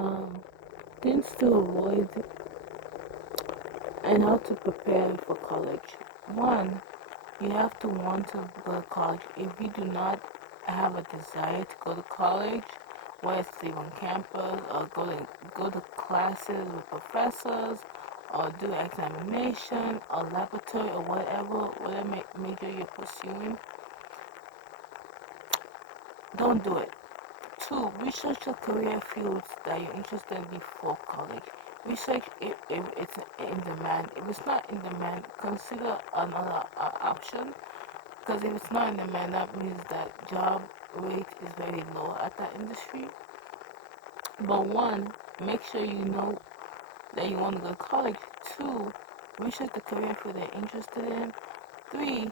um, things to avoid and how to prepare for college. One, you have to want to go to college. If you do not have a desire to go to college, whether it's stay on campus or go to classes with professors or do examination or laboratory or whatever major you're pursuing, don't do it. Two, research the career fields that you're interested in before college. Research if it's in demand. If it's not in demand, consider another option. Because if it's not in demand, that means that job rate is very low at that industry. But one, make sure you know that you want to go to college. Two, research the career field that you're interested in. Three,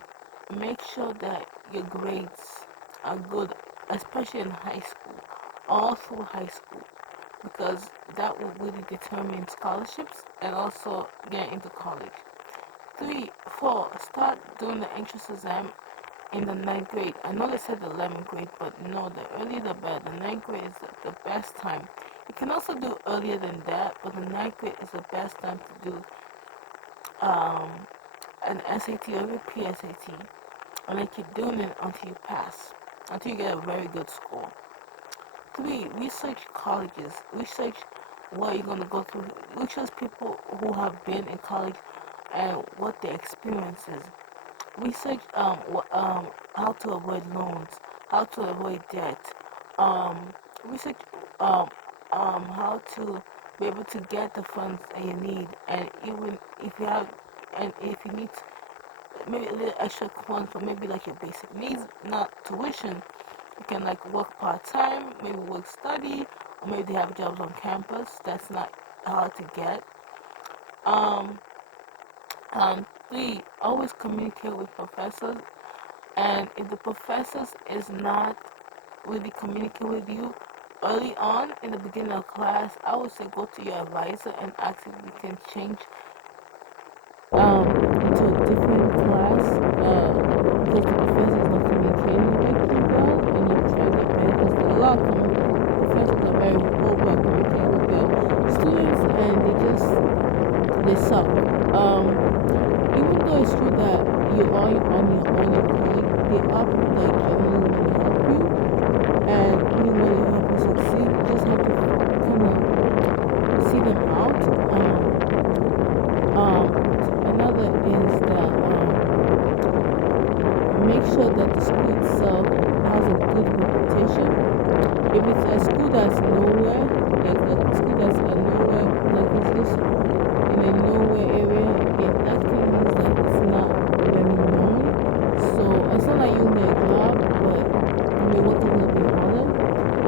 make sure that your grades are good, especially in high school, all through high school, because that will really determine scholarships and also get into college. Three, four, start doing the entrance exam in the ninth grade. I know they said the 11th grade, but no, the earlier the better. The ninth grade is the best time. You can also do earlier than that, but the ninth grade is the best time to do um, an SAT or a PSAT, and they keep doing it until you pass, until you get a very good score. Three, research colleges. Research what you're going to go through. Research people who have been in college and what their experience is. Research how to avoid loans, how to avoid debt. Research um, how to be able to get the funds that you need, and even if you have, and if you need maybe a little extra funds for maybe like your basic needs, not tuition. You can like work part time, maybe work study, or maybe they have jobs on campus. That's not hard to get. Um, Three, always communicate with professors. And if the professors is not really communicating with you early on in the beginning of class, I would say go to your advisor and ask if you can change into a different class because the professor is not communicating with you well and you're trying to get better because a lot of professors are very horrible at communicating with their students and they suck. Even though it's true that you are on your own in college, they are people that genuinely want to help you and even though they help you succeed, you just have to kind of see them out. Another is that make sure that the school itself has a good reputation. If it's a school that's nowhere, like a school that's a nowhere, like it's just in a nowhere area, it actually means that it's not very known. So it's not like you get a job, but you may work a little bit harder.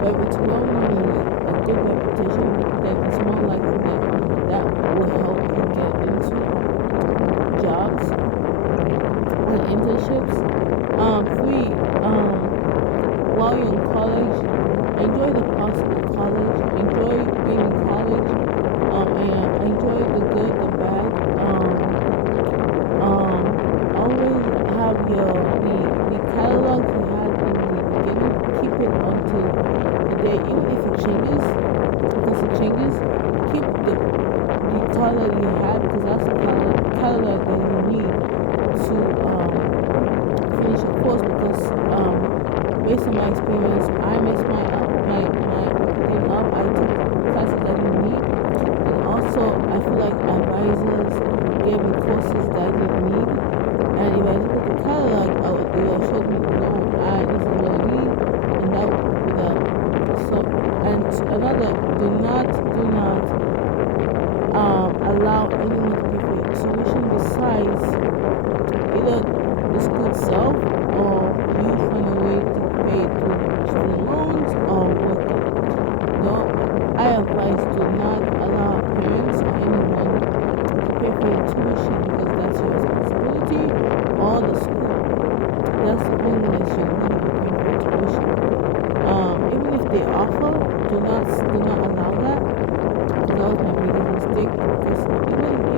But if it's well known and a good reputation, then it's more likely that that will help you get into jobs and internships. Three, while you're in college, enjoy the process of college, enjoy being in college, and enjoy the good, the bad. Always have the catalog you had in the beginning, keep it until the day, even if it changes, because it changes, keep the catalog you had, because that's the catalog that you need to finish a course because based on my experience, I messed my thing up. I took classes I didn't need, and also I feel like advisors gave me courses that I didn't need. And if I look at the catalog, they will show me no, this is what I need, and that would so. And another, do not allow anyone to pay for your tuition besides either the school itself or you find a way to pay it through student loans or working. I advise do not allow parents or anyone to pay for your tuition because that's your responsibility or the school. That's the only thing that should not be paying for your tuition. Even if they offer, do not allow that because that was my biggest mistake because even if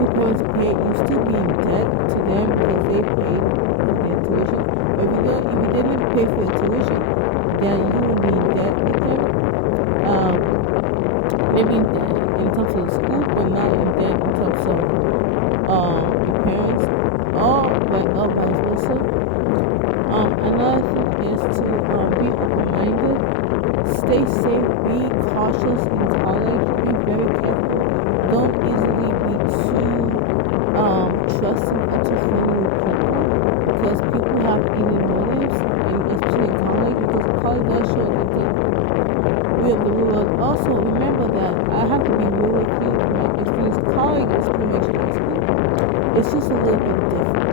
your parents pay, you still be in debt to them because they paid for their tuition. But if you didn't pay for your tuition, then you will be in debt with them. maybe in terms of the school, but not in terms of your parents, or vice versa. Another thing is to be open-minded, stay safe, be cautious in college, be very careful. Don't easily be too trusting or too friendly with people, because people have evil motives, and especially in college, because college does show the view of the world. Also, remember that I have to be real with you. My experience, college is pretty much high school. It's just a little bit different.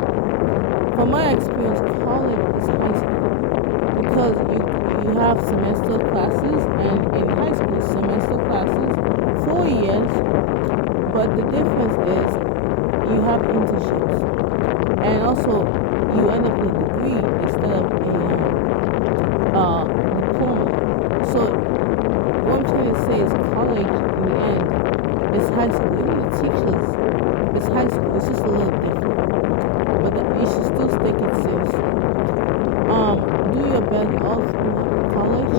From my experience, college is high school because you have semester classes, and in high school, semester classes, 4 years, but the difference is you have internships, and also you end up with a degree instead of a diploma. So what I'm trying to say is college in the end is high school. Even the teachers, it's high school. It's just a little different, but you should still take it seriously. Do your best all through college.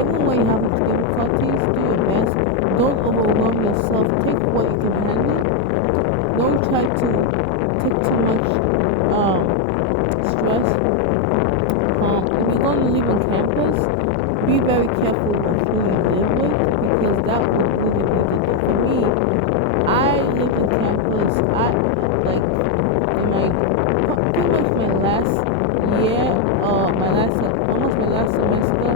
Even when you have difficulties, do your best. Don't overwhelm yourself. Take what you can handle. Don't try to take too much stress. If you're going to live on campus, be very careful of who you live with, because that would really be the difference. For me, I lived on campus. I like in my pretty much my last year, almost my last semester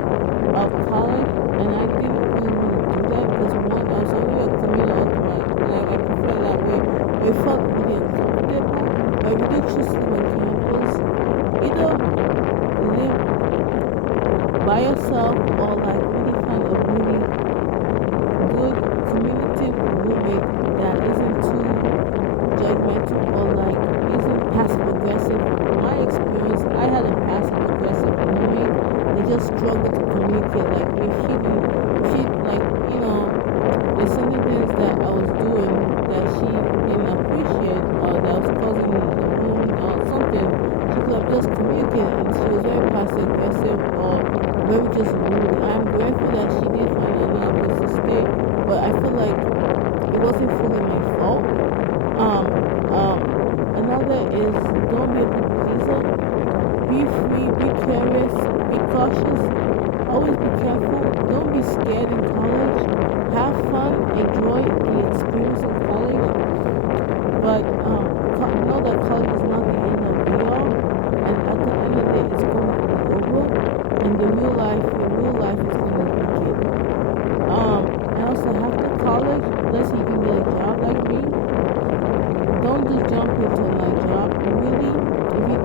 of college, and I didn't really want to do that because one, I was already a commuter all my like I prefer that way. It felt really uncomfortable. But if you do choose to live on campus, either live by yourself or like really find a really good community roommate that isn't too judgmental or like isn't passive aggressive. In my experience, I had a passive aggressive roommate that just struggled to communicate. Like if she like there's certain things that I was doing that she didn't appreciate or that was causing the room or something, she could have just communicated, and she was very passive aggressive or very just rude. I'm grateful that she did find another place to stay, but I feel like it wasn't fully my fault. Another is don't be a people pleaser. Be free, be curious, be cautious. Always be careful. Don't be scared in college. Have fun. Enjoy the experience of college. But know that college is not the end of the all. And at the end of the day, it's going to be over. And your real life is going to begin. And also after college, let's say you can get a job like me. Don't just jump into another job. Really,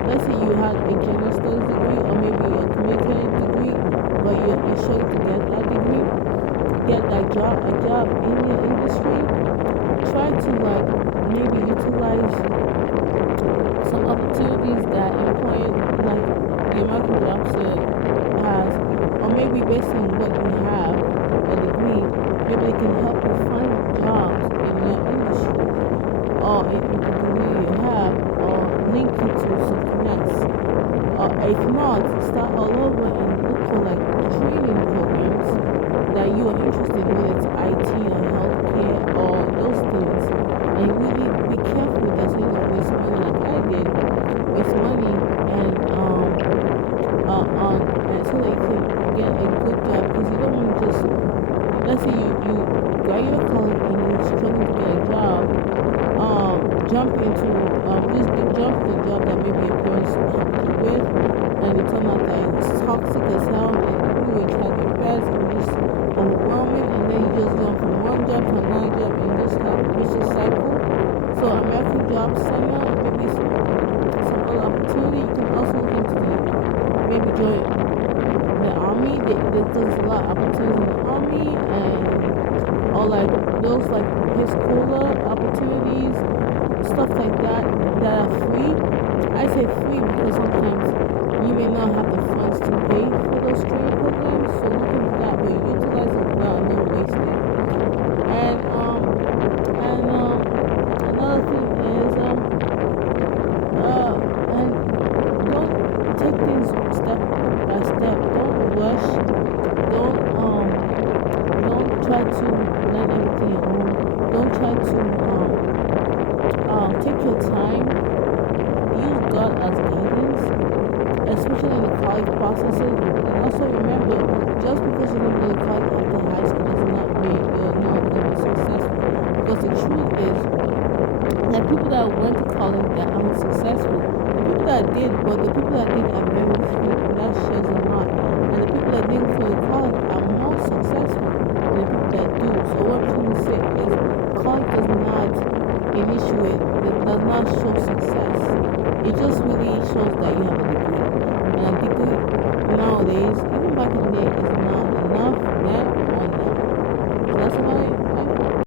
let's say you had a general studies degree or maybe a communication degree, but you're sure to get that degree, get that a job in your industry. Try to like maybe utilize some opportunities that employer like the American Job Center has, or maybe based on what you have a degree, maybe they can help you find jobs in your industry or in the degree you have, or link you to some connects. Or if not, start all over and look for like training programs that you are interested in, whether it's IT or healthcare or those things. And really be careful that you don't waste money like I did. Waste money and so that you can get a good job, because you don't want to just, let's say you graduate college and you're struggling to get a job, jump into a job that maybe your parents helped you with, and it turned out that it's toxic as hell, and people will try their best and just overwhelming, and then you just jump from one job to another job and just have a vicious cycle. So American Job Center, maybe some other opportunity. You can also look into maybe join the army. There's a lot of opportunities in the army, and or like those like Pensacola opportunities, stuff like that are free. I say free because sometimes you may not have the funds to pay for those training programs, so look into that, but utilize it well and don't waste it. And another thing is and don't take things step by step. Don't rush. Don't try to take your time, use God as guidance, especially in the college processes. And also remember, just because you don't go to college after high school does not mean you're not going to be successful. Because the truth is, the people that went to college that aren't successful, the people that did, but the people that did are very few, and that shows a lot. And the people that didn't go to college are more successful than the people that do. So what I'm trying to say is, college does not initiate, it does not show success. It just really shows that you have a degree. And a degree nowadays, even back in the day, is not enough. That